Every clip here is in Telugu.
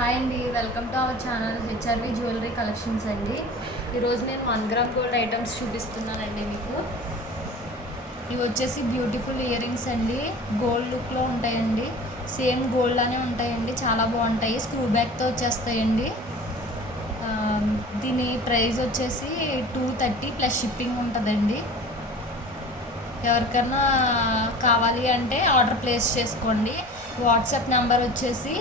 హాయ్ అండి, welcome to our channel HRV jewellery collections అండి. ఈరోజు నేను 1 గ్రామ్ గోల్డ్ ఐటమ్స్ చూపిస్తున్నానండి మీకు. ఇవి వచ్చేసి బ్యూటిఫుల్ ఇయర్ రింగ్స్ అండి. గోల్డ్ లుక్లో ఉంటాయండి. సేమ్ గోల్డ్ లానే ఉంటాయండి. చాలా బాగుంటాయి. స్క్రూ బ్యాక్తో వచ్చేస్తాయండి. దీని ప్రైస్ వచ్చేసి 230 ప్లస్ షిప్పింగ్ ఉంటుందండి. ఎవరికైనా కావాలి అంటే ఆర్డర్ ప్లేస్ చేసుకోండి. వాట్సాప్ నెంబర్ వచ్చేసి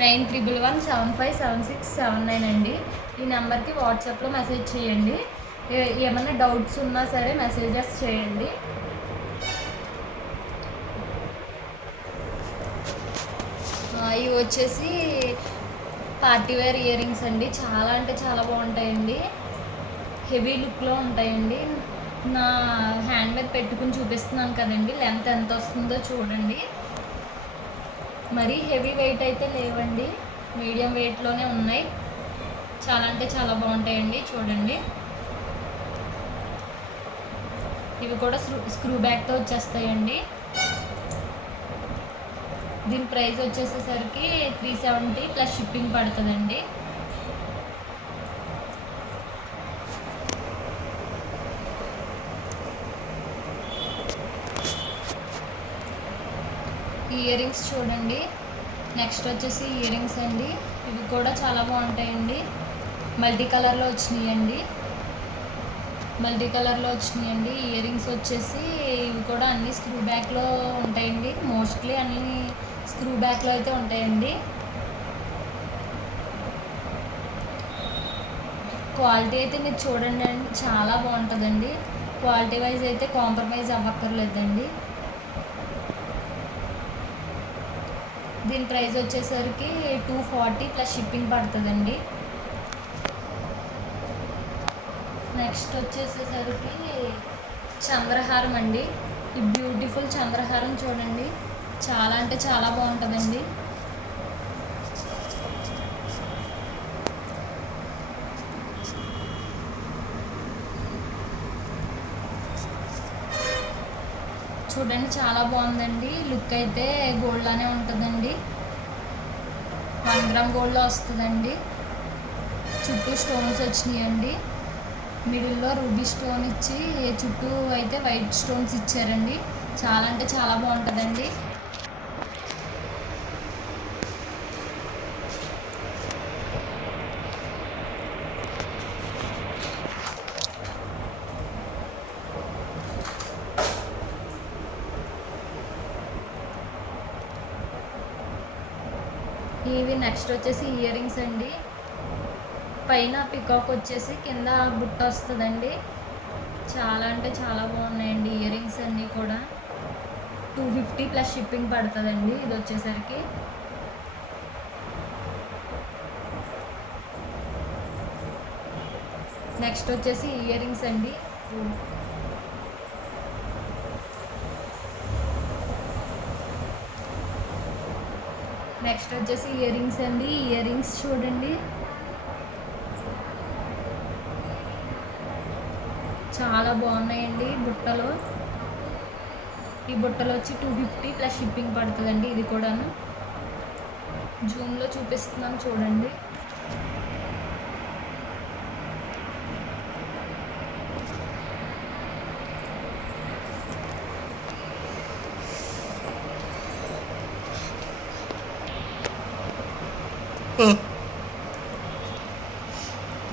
9311757679 అండి. ఈ నెంబర్కి వాట్సాప్లో మెసేజ్ చేయండి. ఏమైనా డౌట్స్ ఉన్నా సరే మెసేజెస్ చేయండి. ఇవి వచ్చేసి పార్టీవేర్ ఇయర్ రింగ్స్ అండి. చాలా అంటే చాలా బాగుంటాయండి. హెవీ లుక్లో ఉంటాయండి. నా హ్యాండ్ మీద పెట్టుకుని చూపిస్తున్నాను కదండి. లెంత్ ఎంత వస్తుందో చూడండి. మరీ హెవీ వెయిట్ అయితే లేవండి, మీడియం వెయిట్లోనే ఉన్నాయి. చాలా అంటే చాలా బాగుంటాయండి. చూడండి, ఇవి కూడా స్క్రూ బ్యాక్తో వచ్చేస్తాయండి. దీని ప్రైస్ వచ్చేసేసరికి 370 ప్లస్ షిప్పింగ్ పడుతుందండి. ఇయర్ రింగ్స్ చూడండి. నెక్స్ట్ వచ్చేసి ఇయర్ రింగ్స్ అండి. ఇవి కూడా చాలా బాగుంటాయండి. మల్టీ కలర్లో వచ్చినాయండి. ఇయర్ రింగ్స్ వచ్చేసి ఇవి కూడా అన్ని స్క్రూ బ్యాక్లో ఉంటాయండి. మోస్ట్లీ అన్ని స్క్రూ బ్యాక్లో అయితే ఉంటాయండి. క్వాలిటీ అయితే మీరు చూడండి అండి, చాలా బాగుంటుందండి. క్వాలిటీ వైజ్ అయితే కాంప్రమైజ్ అవ్వక్కర్లేదండి. దీని ప్రైస్ వచ్చేసరికి 240 ప్లస్ షిప్పింగ్ పడుతుందండి. నెక్స్ట్ వచ్చేసేసరికి చంద్రహారం అండి. ఈ బ్యూటిఫుల్ చంద్రహారం చూడండి, చాలా అంటే చాలా బాగుంటుందండి. చూడండి, చాలా బాగుందండి. లుక్ అయితే గోల్డ్ లానే ఉంటుందండి. 1 గ్రామ్ గోల్డ్లో వస్తుందండి. చుట్టూ స్టోన్స్ వచ్చినాయండి. మిడిల్లో రూబీ స్టోన్ ఇచ్చి చుట్టూ అయితే వైట్ స్టోన్స్ ఇచ్చారండి. చాలా అంటే చాలా బాగుంటుందండి. ఇవి నెక్స్ట్ వచ్చేసి ఇయర్ రింగ్స్ అండి. పైన పికాక్ వచ్చేసి కింద బుట్ట వస్తుందండి. చాలా అంటే చాలా బాగున్నాయండి ఇయర్ రింగ్స్ అన్నీ కూడా. 250 ప్లస్ షిప్పింగ్ పడుతుందండి ఇది వచ్చేసరికి. నెక్స్ట్ వచ్చేసి ఇయర్ రింగ్స్ అండి. నెక్స్ట్ వచ్చేసి ఇయర్ రింగ్స్ అండి. ఇయర్ రింగ్స్ చూడండి, చాలా బాగున్నాయండి. బుట్టలో ఈ బుట్టలో వచ్చి 250 ప్లస్ షిప్పింగ్ పడుతుందండి. ఇది కూడాను జూమ్లో చూపిస్తున్నాను చూడండి.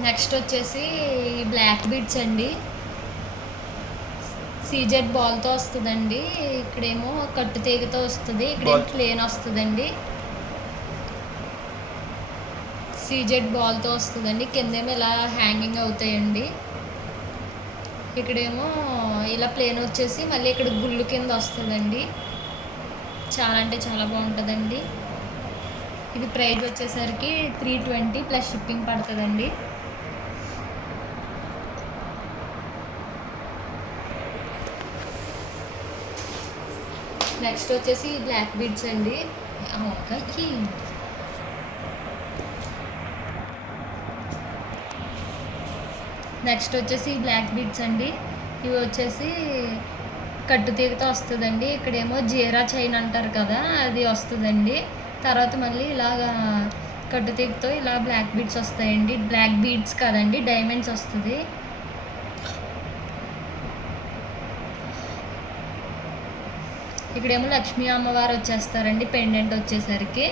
నెక్స్ట్ వచ్చేసి బ్లాక్ బీడ్స్ అండి. సీజెడ్ బాల్తో వస్తుందండి. ఇక్కడేమో కట్టు తీగతో వస్తుంది, ఇక్కడేమో ప్లేన్ వస్తుందండి. సీజెడ్ బాల్తో వస్తుందండి. కిందేమో ఇలా హ్యాంగింగ్ అవుతాయండి. ఇక్కడేమో ఇలా ప్లేన్ వచ్చేసి మళ్ళీ ఇక్కడ గుళ్ళు కింద వస్తుందండి. చాలా అంటే చాలా బాగుంటుందండి. ఇది ప్రైస్ వచ్చేసరికి 320 ప్లస్ షిప్పింగ్ పడుతుందండి. నెక్స్ట్ వచ్చేసి బ్లాక్ బీడ్స్ అండి. నెక్స్ట్ వచ్చేసి బ్లాక్ బీడ్స్ అండి. ఇవి వచ్చేసి కట్టు తీగతో వస్తుందండి. ఇక్కడేమో జీరా చైన్ అంటారు కదా, అది వస్తుందండి. తర్వాత మళ్ళీ ఇలాగా కట్టుతీగతో ఇలా బ్లాక్ బీడ్స్ వస్తాయండి. బ్లాక్ బీడ్స్ కాదండి, డైమండ్స్ వస్తుంది. ఇక్కడేమో లక్ష్మీ అమ్మవారు వచ్చేస్తారండి పెండెంట్ వచ్చేసరికి.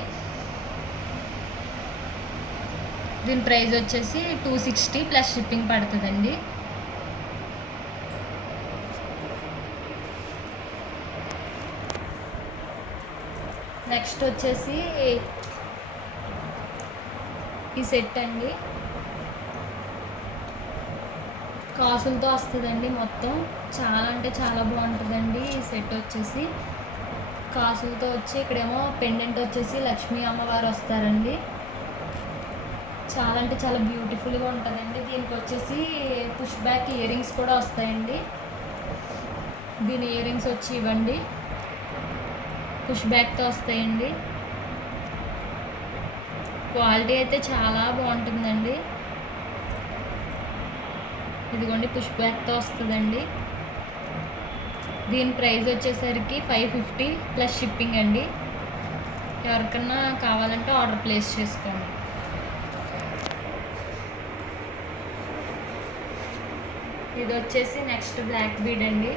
దీని ప్రైస్ వచ్చేసి 260 ప్లస్ షిప్పింగ్ పడుతుందండి. నెక్స్ట్ వచ్చేసి ఈ సెట్ అండి, కాసులతో వస్తుందండి. మొత్తం చాలా అంటే చాలా బాగుంటుందండి. ఈ సెట్ వచ్చేసి కాసులతో వచ్చి ఇక్కడేమో పెండెంట్ వచ్చేసి లక్ష్మీ అమ్మవారు వస్తారండి. చాలా అంటే చాలా బ్యూటిఫుల్గా ఉంటుందండి. దీనికి వచ్చేసి పుష్ బ్యాక్ ఇయర్ రింగ్స్ కూడా వస్తాయండి. దీని ఇయర్ రింగ్స్ వచ్చి ఇవ్వండి, పుష్ బ్యాక్తో వస్తాయండి. క్వాలిటీ అయితే చాలా బాగుంటుందండి. ఇదిగోండి పుష్ బ్యాక్తో వస్తుందండి. దీని ప్రైస్ వచ్చేసరికి 550 ప్లస్ షిప్పింగ్ అండి. ఎవరికన్నా కావాలంటే ఆర్డర్ ప్లేస్ చేసుకోండి. ఇది వచ్చేసి నెక్స్ట్ బ్లాక్ బీడ్ అండి.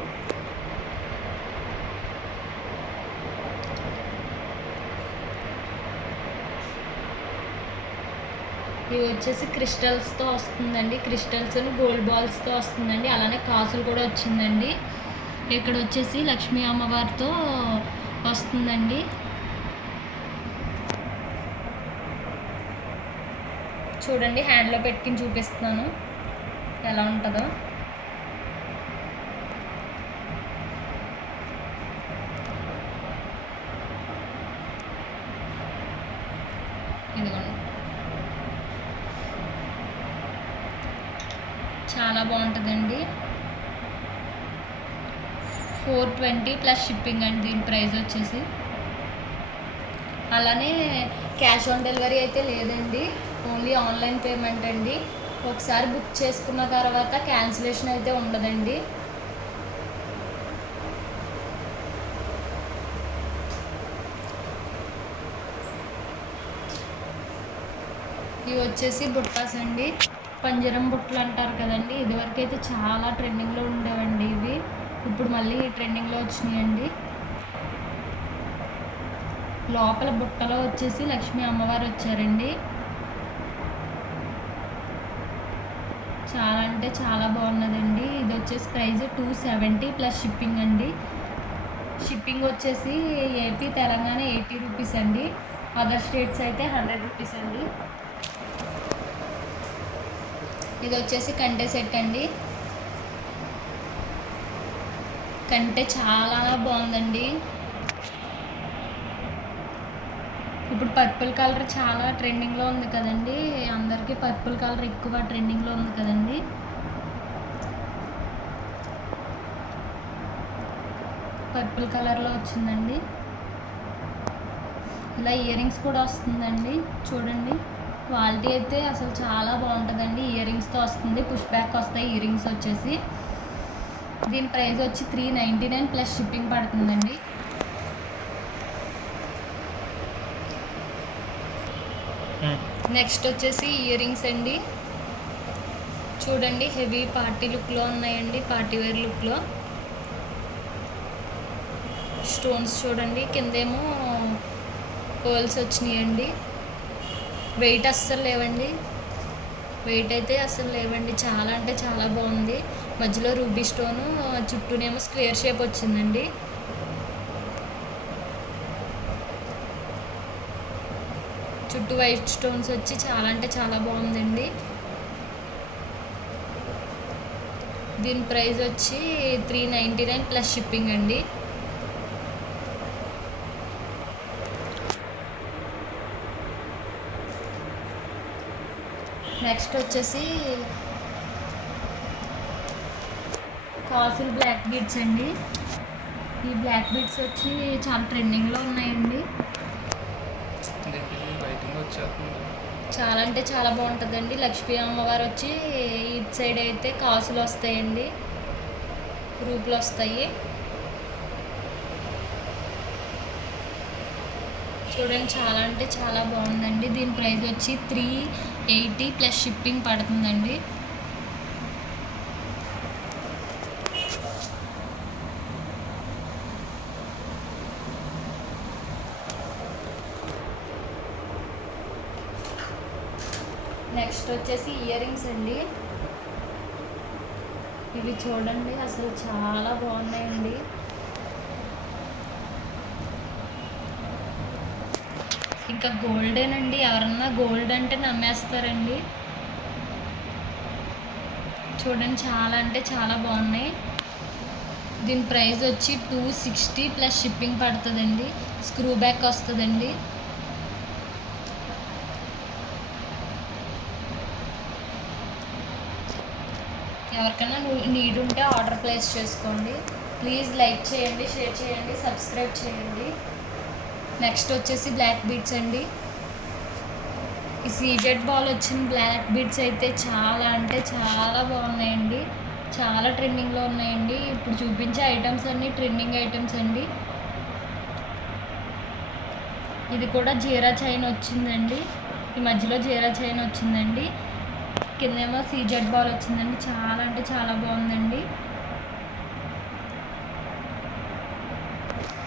ఇవి వచ్చేసి క్రిస్టల్స్తో వస్తుందండి. క్రిస్టల్స్ గోల్డ్ బాల్స్తో వస్తుందండి. అలానే కాసులు కూడా వచ్చిందండి. ఇక్కడ వచ్చేసి లక్ష్మీ అమ్మవారితో వస్తుందండి. చూడండి, హ్యాండ్లో పెట్టుకుని చూపిస్తున్నాను ఎలా ఉంటుందో. ఇదిగోండి, చాలా బాగుంటుందండి. 420 ప్లస్ షిప్పింగ్ అండి దీని ప్రైస్ వచ్చేసి. అలానే క్యాష్ ఆన్ డెలివరీ అయితే లేదండి, ఓన్లీ ఆన్లైన్ పేమెంట్ అండి. ఒకసారి బుక్ చేసుకున్న తర్వాత క్యాన్సిలేషన్ అయితే ఉండదండి. ఇవి వచ్చేసి బుట్టాస్ అండి, పంజరం బుట్టలు అంటారు కదండి. ఇదివరకు అయితే చాలా ట్రెండింగ్లో ఉండేవండి ఇవి, ఇప్పుడు మళ్ళీ ట్రెండింగ్లో వచ్చినాయండి. లోపల బుట్టలో వచ్చేసి లక్ష్మీ అమ్మవారు వచ్చారండి. చాలా అంటే చాలా బాగున్నదండి. ఇది వచ్చేసి ప్రైస్ 270 ప్లస్ షిప్పింగ్ అండి. షిప్పింగ్ వచ్చేసి ఏపీ తెలంగాణ 80 రూపీస్ అండి. అదర్ స్టేట్స్ అయితే 100 రూపీస్ అండి. ఇది వచ్చేసి కంటే సెట్ అండి. కంటే చాలా బాగుందండి. ఇప్పుడు పర్పుల్ కలర్ చాలా ట్రెండింగ్లో ఉంది కదండి, అందరికీ పర్పుల్ కలర్ ఎక్కువ ట్రెండింగ్లో ఉంది కదండి. పర్పుల్ కలర్లో వచ్చిందండి. ఇలా ఇయర్ రింగ్స్ కూడా వస్తుందండి. చూడండి, క్వాలిటీ అయితే అసలు చాలా బాగుంటుందండి. ఇయర్ రింగ్స్తో వస్తుంది, పుష్ బ్యాక్ వస్తాయి ఇయర్ రింగ్స్ వచ్చేసి. దీని ప్రైస్ వచ్చి 399 ప్లస్ షిప్పింగ్ పడుతుందండి. నెక్స్ట్ వచ్చేసి ఇయర్ రింగ్స్ అండి. చూడండి, హెవీ పార్టీ లుక్లో ఉన్నాయండి, పార్టీ వేర్ లుక్లో. స్టోన్స్ చూడండి, కిందేమో పర్ల్స్ వచ్చినాయండి. వెయిట్ అస్సలు లేవండి, వెయిట్ అయితే అస్సలు లేవండి. చాలా అంటే చాలా బాగుంది. మధ్యలో రూబీ స్టోను, చుట్టూనేమో స్క్వేర్ షేప్ వచ్చిందండి. చుట్టూ వైట్ స్టోన్స్ వచ్చి చాలా అంటే చాలా బాగుందండి. దీని ప్రైస్ వచ్చి 399 ప్లస్ షిప్పింగ్ అండి. నెక్స్ట్ వచ్చేసి కాసులు బ్లాక్ బీడ్స్ అండి. ఈ బ్లాక్ బీడ్స్ వచ్చి చాలా ట్రెండింగ్లో ఉన్నాయండి. చాలా అంటే చాలా బాగుంటుందండి. లక్ష్మీ అమ్మవారు వచ్చి ఇటు సైడ్ అయితే కాసులు వస్తాయండి, రూపులు వస్తాయి. చూడండి, చాలా అంటే చాలా బాగుందండి. దీని ప్రైస్ వచ్చి 380 ప్లస్ షిప్పింగ్ పడుతుందండి. నెక్స్ట్ వచ్చేసి ఇయర్ రింగ్స్ అండి. ఇవి చూడండి, అసలు చాలా బాగున్నాయండి. ఇంకా గోల్డేనండి, ఎవరన్నా గోల్డ్ అంటే నమ్మేస్తారండి. చూడండి, చాలా అంటే చాలా బాగున్నాయి. దీని ప్రైస్ వచ్చి 260 ప్లస్ షిప్పింగ్ పడుతుందండి. స్క్రూ బ్యాక్ వస్తుందండి. ఎవరికైనా నీడ్ ఉంటే ఆర్డర్ ప్లేస్ చేసుకోండి. ప్లీజ్ లైక్ చేయండి, షేర్ చేయండి, సబ్స్క్రైబ్ చేయండి. నెక్స్ట్ వచ్చేసి బ్లాక్ బీడ్స్ అండి. ఈ సీజెడ్ బాల్ వచ్చిన బ్లాక్ బీడ్స్ అయితే చాలా అంటే చాలా బాగున్నాయండి. చాలా ట్రెండింగ్లో ఉన్నాయండి. ఇప్పుడు చూపించే ఐటమ్స్ అన్నీ ట్రెండింగ్ ఐటమ్స్ అండి. ఇది కూడా జీరా చైన్ వచ్చిందండి. ఈ మధ్యలో జీరా చైన్ వచ్చిందండి. కిందేమో సీజెడ్ బాల్ వచ్చిందండి. చాలా అంటే చాలా బాగుందండి.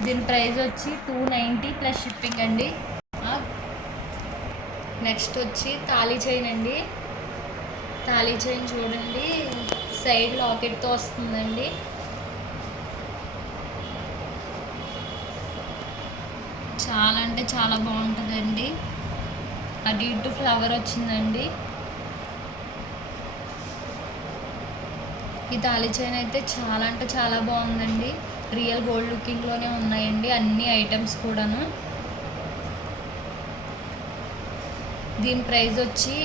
దీని ప్రైస్ వచ్చి 290 ప్లస్ షిప్పింగ్ అండి. నెక్స్ట్ వచ్చి తాళీ చైన్ అండి. తాళీ చైన్ చూడండి, సైడ్ లాకెట్తో వస్తుందండి. చాలా అంటే చాలా బాగుంటుందండి. అటు ఇటు ఫ్లవర్ వచ్చిందండి. ఈ తాళీ చైన్ అయితే చాలా అంటే చాలా బాగుందండి. రియల్ గోల్డ్ లుకింగ్లోనే ఉన్నాయండి అన్ని ఐటమ్స్ కూడాను. దీని ప్రైస్ వచ్చి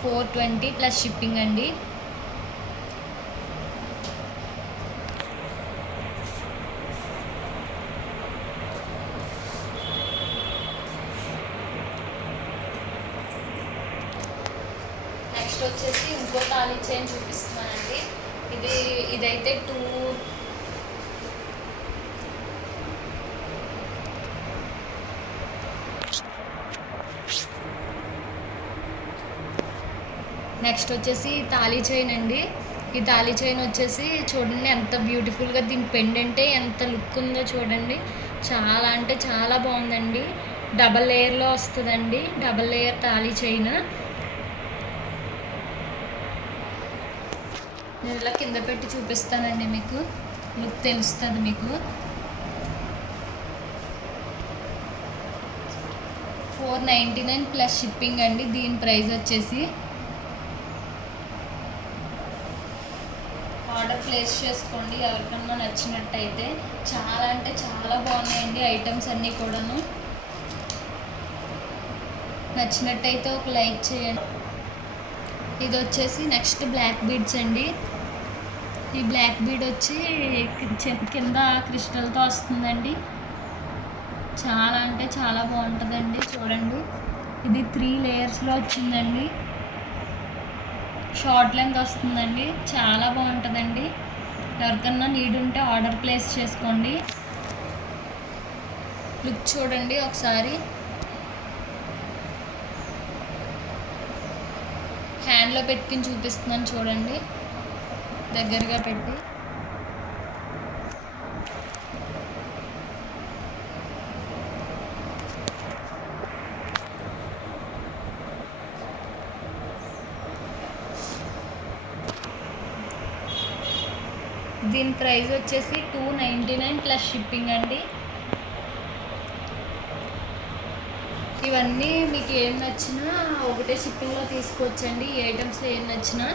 420 ప్లస్ షిప్పింగ్ అండి. నెక్స్ట్ వచ్చేసి ఇంకో తాళీ చైన్ చూపిస్తున్నానండి. ఇదైతే నెక్స్ట్ వచ్చేసి తాళీ చైన్ అండి. ఈ తాళీ చైన్ వచ్చేసి చూడండి ఎంత బ్యూటిఫుల్గా, దీని పెండెంటే ఎంత లుక్ ఉందో చూడండి. చాలా అంటే చాలా బాగుందండి. డబల్ లేయర్లో వస్తుందండి. Double layer thali chain. నేను ఇలా కింద పెట్టి చూపిస్తానండి, మీకు లుక్ తెలుస్తుంది మీకు. 499 ప్లస్ షిప్పింగ్ అండి. దీని ప్రైస్ వచ్చేసి ఆర్డర్ ప్లేస్ చేసుకోండి ఎవరికన్నా నచ్చినట్టయితే. చాలా అంటే చాలా బాగున్నాయండి ఐటమ్స్ అన్నీ కూడాను. నచ్చినట్టయితే ఒక లైక్ చేయండి. ఇది వచ్చేసి నెక్స్ట్ బ్లాక్ బీడ్స్ అండి. ఈ బ్లాక్ బీడ్ వచ్చి కింద క్రిస్టల్తో వస్తుందండి. చాలా అంటే చాలా బాగుంటుందండి. చూడండి, ఇది 3 లేయర్స్లో వచ్చిందండి. షార్ట్ లెంత్ వస్తుందండి. చాలా బాగుంటుందండి. ఎవరికన్నా నీడ్ ఉంటే ఆర్డర్ ప్లేస్ చేసుకోండి. లుక్ చూడండి ఒకసారి. హ్యాండ్లో పెట్టుకుని చూపిస్తున్నాను చూడండి, దగ్గరగా పెట్టి. దీని ప్రైస్ వచ్చేసి 299 ప్లస్ షిప్పింగ్ అండి. ఇవన్నీ మీకు ఏం నచ్చినా ఒకటే షిప్పింగ్లో తీసుకోవచ్చండి. ఈ ఐటమ్స్లో ఏం నచ్చినా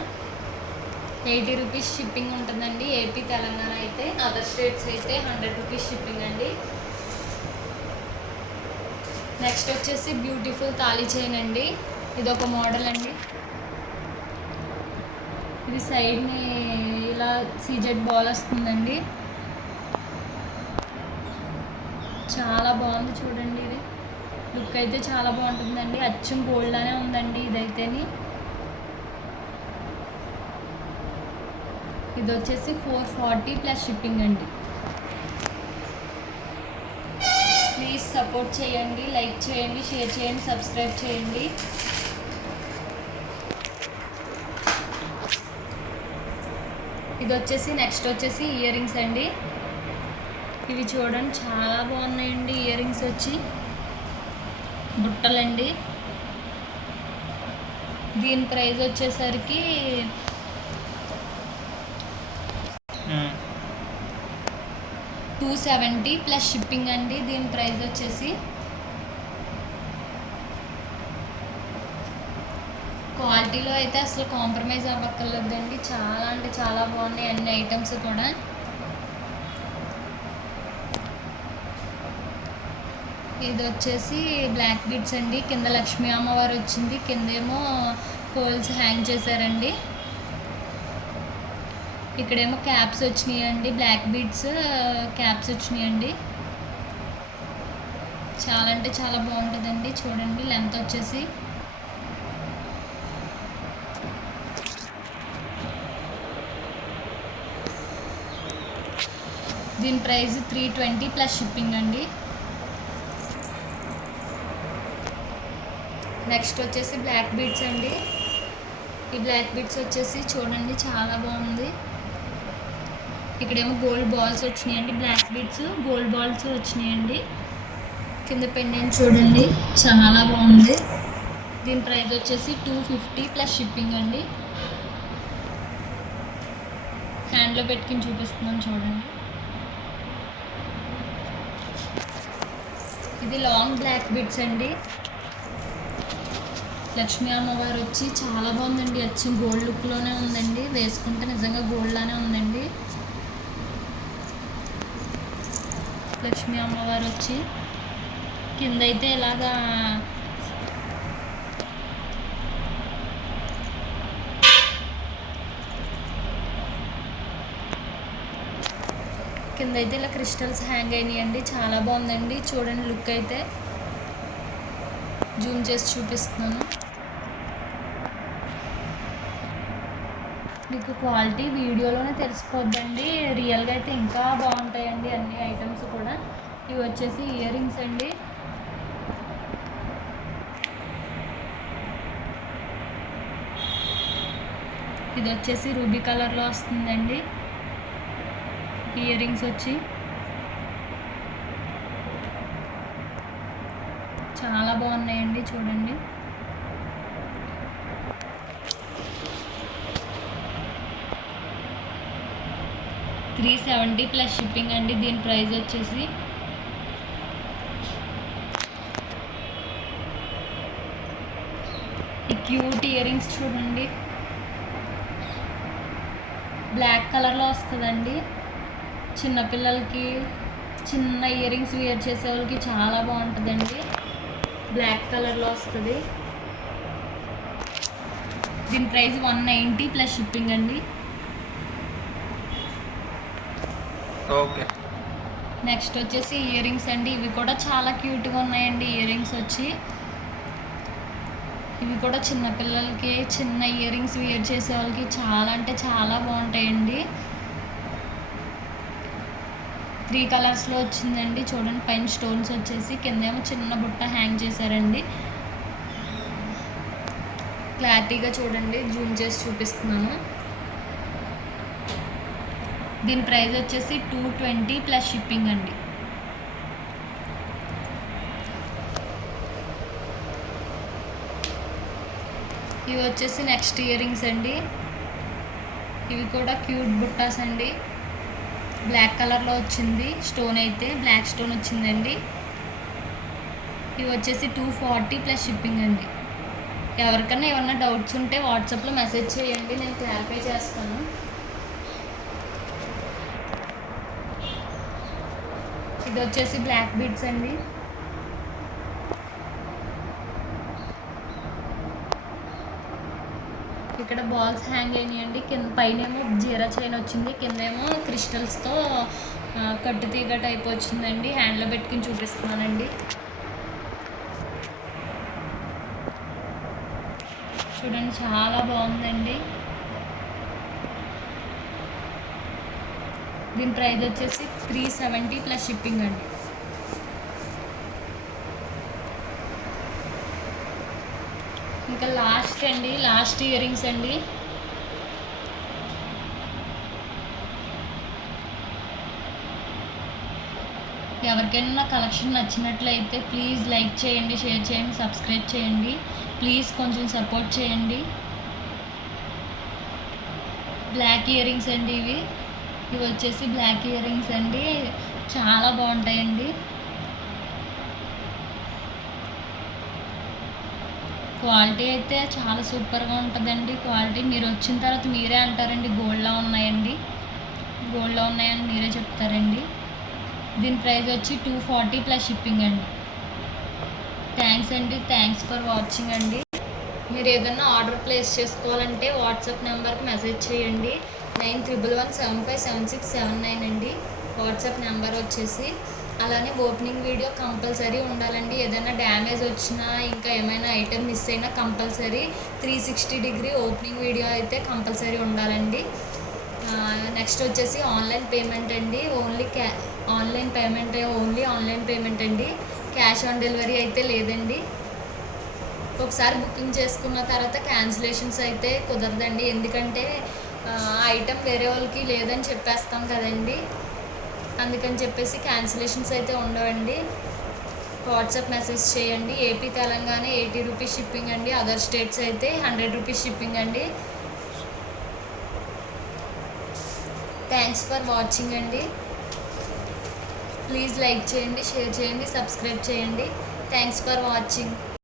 80 రూపీస్ షిప్పింగ్ ఉంటుందండి. ఏపీ తెలంగాణ అయితే, అదర్ స్టేట్స్ అయితే 100 రూపీస్ షిప్పింగ్ అండి. నెక్స్ట్ వచ్చేసి బ్యూటిఫుల్ తాళీ చైన్ అండి. ఇది ఒక మోడల్ అండి. ఇది సైడ్ని ఇలా సీజెడ్ బాల్ వస్తుందండి. చాలా బాగుంది చూడండి. ఇది లుక్ అయితే చాలా బాగుంటుందండి. అచ్చం గోల్డ్ అనే ఉందండి ఇదైతేని. ఇది వచ్చేసి 440 ప్లస్ షిప్పింగ్ అండి. ప్లీజ్ సపోర్ట్ చేయండి, లైక్ చేయండి, షేర్ చేయండి, సబ్స్క్రైబ్ చేయండి. ఇది వచ్చేసి నెక్స్ట్ వచ్చేసి ఇయర్ రింగ్స్ అండి. ఇవి చూడండి చాలా బాగున్నాయండి. ఇయర్ రింగ్స్ వచ్చి బుట్టలండి. దీని ప్రైస్ వచ్చేసరికి 270 ప్లస్ షిప్పింగ్ అండి. దీని ప్రైస్ వచ్చేసి క్వాలిటీలో అయితే అసలు కాంప్రమైజ్ అవ్వక్కర్లేదండి. చాలా అంటే చాలా బాగున్నాయి అన్ని ఐటమ్స్ కూడా. ఇది వచ్చేసి బ్లాక్ బీడ్స్ అండి. కింద లక్ష్మీ అమ్మవారు వచ్చింది, కిందేమో పోల్స్ హ్యాంగ్ చేశారండి. ఇక్కడేమో క్యాప్స్ వచ్చినాయండి, బ్లాక్ బీడ్స్ క్యాప్స్ వచ్చినాయండి. చాలా అంటే చాలా బాగుంటుందండి. చూడండి లెంత్ వచ్చేసి దీని ప్రైస్ 320 ప్లస్ షిప్పింగ్ అండి. నెక్స్ట్ వచ్చేసి బ్లాక్ బీడ్స్ అండి. ఈ బ్లాక్ బీడ్స్ వచ్చేసి చూడండి చాలా బాగుంది. ఇక్కడేమో గోల్డ్ బాల్స్ వచ్చినాయండి. బ్లాక్ బీడ్స్ గోల్డ్ బాల్స్ వచ్చినాయండి. కింద పెండెంట్ చూడండి చాలా బాగుంది. దీని ప్రైస్ వచ్చేసి 250 ప్లస్ షిప్పింగ్ అండి. హ్యాండ్లో పెట్టుకుని చూపిస్తున్నాను చూడండి. ఇది లాంగ్ బ్లాక్ బీడ్స్ అండి. లక్ష్మీ అమ్మవారు వచ్చి చాలా బాగుందండి. వచ్చి గోల్డ్ లుక్లోనే ఉందండి. వేసుకుంటే నిజంగా గోల్డ్ లానే ఉందండి. లక్ష్మీ అమ్మవారు వచ్చి కింద అయితే ఇలాగా ఇలా క్రిస్టల్స్ హ్యాంగ్ అయినాయండి. చాలా బాగుందండి. చూడండి లుక్ అయితే జూమ్ చేసి చూపిస్తున్నాను. మీకు క్వాలిటీ వీడియోలోనే తెలిసిపోద్దండి. రియల్గా అయితే ఇంకా బాగుంటాయండి అన్ని ఐటమ్స్ కూడా. ఇవి వచ్చేసి ఇయర్ రింగ్స్ అండి. ఇది వచ్చేసి రూబీ కలర్లో వస్తుందండి. ఇయర్ రింగ్స్ వచ్చి చాలా బాగున్నాయండి. చూడండి $370 ప్లస్ షిప్పింగ్ అండి. దీని ప్రైస్ వచ్చేసి ఈ క్యూట్ ఇయర్ రింగ్స్ చూడండి బ్లాక్ కలర్లో వస్తుందండి. చిన్నపిల్లలకి చిన్న ఇయర్ రింగ్స్ వేర్ చేసే వాళ్ళకి చాలా బాగుంటుందండి. బ్లాక్ కలర్లో వస్తుంది. దీని ప్రైస్ 190 ప్లస్ షిప్పింగ్ అండి. ఓకే. నెక్స్ట్ వచ్చేసి ఇయర్ రింగ్స్ అండి. ఇవి కూడా చాలా క్యూట్గా ఉన్నాయండి. ఇయర్ రింగ్స్ వచ్చి ఇవి కూడా చిన్నపిల్లలకి చిన్న ఇయర్ రింగ్స్ వేర్ చేసే వాళ్ళకి చాలా అంటే చాలా బాగుంటాయండి. 3 కలర్స్లో వచ్చిందండి. చూడండి పైన స్టోన్స్ వచ్చేసి కిందేమో చిన్న బుట్ట హ్యాంగ్ చేశారండి. క్లారిటీగా చూడండి జూమ్ చేసి చూపిస్తున్నాను. దీని ప్రైస్ వచ్చేసి 220 ప్లస్ షిప్పింగ్ అండి. ఇవి వచ్చేసి నెక్స్ట్ ఇయర్ రింగ్స్ అండి. ఇవి కూడా క్యూట్ బుట్టాస్ అండి. బ్లాక్ కలర్లో వచ్చింది స్టోన్ అయితే బ్లాక్ స్టోన్ వచ్చిందండి. ఇవి వచ్చేసి 240 ప్లస్ షిప్పింగ్ అండి. ఎవరికైనా ఏమన్నా డౌట్స్ ఉంటే వాట్సాప్లో మెసేజ్ చేయండి, నేను క్లారిఫై చేస్తాను. ఇది వచ్చేసి బ్లాక్ బీడ్స్ అండి. ఇక్కడ బాల్స్ హ్యాంగ్ అయినాయండి. కింద పైనేమో జీరా చైన్ వచ్చింది, కిందేమో క్రిస్టల్స్తో కట్టుతీగ టైప్ వచ్చిందండి. హ్యాండ్లో పెట్టుకుని చూపిస్తున్నానండి. చూడండి చాలా బాగుందండి. దీని ప్రైస్ వచ్చేసి 370 ప్లస్ షిప్పింగ్ అండి. ఇంకా లాస్ట్ ఇయర్ రింగ్స్ అండి. ఎవరికైనా నా కలెక్షన్ నచ్చినట్లయితే ప్లీజ్ లైక్ చేయండి, షేర్ చేయండి, సబ్స్క్రైబ్ చేయండి. ప్లీజ్ కొంచెం సపోర్ట్ చేయండి. బ్లాక్ ఇయర్ రింగ్స్ అండి ఇవి వచ్చేసి బ్లాక్ ఇయర్ రింగ్స్ అండి. చాలా బాగుంటాయండి. క్వాలిటీ అయితే చాలా సూపర్గా ఉంటుందండి. క్వాలిటీ మీరు వచ్చిన తర్వాత మీరే అంటారండి గోల్డ్లా ఉన్నాయండి, గోల్డ్లో ఉన్నాయని మీరే చెప్తారండి. దీని ప్రైస్ వచ్చి 240 ప్లస్ షిప్పింగ్ అండి. థ్యాంక్స్ అండి. థ్యాంక్స్ ఫర్ వాచింగ్ అండి. మీరు ఏదైనా ఆర్డర్ ప్లేస్ చేసుకోవాలంటే వాట్సాప్ నెంబర్కి మెసేజ్ చేయండి. 9111757679 అండి వాట్సాప్ నెంబర్ వచ్చేసి. అలానే ఓపెనింగ్ వీడియో కంపల్సరీ ఉండాలండి. ఏదైనా డ్యామేజ్ వచ్చినా ఇంకా ఏమైనా ఐటెం మిస్ అయినా కంపల్సరీ 360 డిగ్రీ ఓపెనింగ్ వీడియో అయితే కంపల్సరీ ఉండాలండి. నెక్స్ట్ వచ్చేసి ఆన్లైన్ పేమెంట్ అండి. ఓన్లీ ఆన్లైన్ పేమెంట్ అండి. క్యాష్ ఆన్ డెలివరీ అయితే లేదండి. ఒకసారి బుకింగ్ చేసుకున్న తర్వాత క్యాన్సిలేషన్స్ అయితే కుదరదండి. ఎందుకంటే ఐటెం వేరే వాళ్ళకి లేదని చెప్పేస్తాం కదండి. అందుకని చెప్పేసి క్యాన్సిలేషన్స్ అయితే ఉండవండి. వాట్సాప్ మెసేజ్ చేయండి. ఏపీ తెలంగాణ 80 రూపీస్ షిప్పింగ్ అండి. అదర్ స్టేట్స్ అయితే 100 రూపీస్ షిప్పింగ్ అండి. థ్యాంక్స్ ఫర్ వాచింగ్ అండి. ప్లీజ్ లైక్ చేయండి, షేర్ చేయండి, సబ్స్క్రైబ్ చేయండి. Thanks for watching.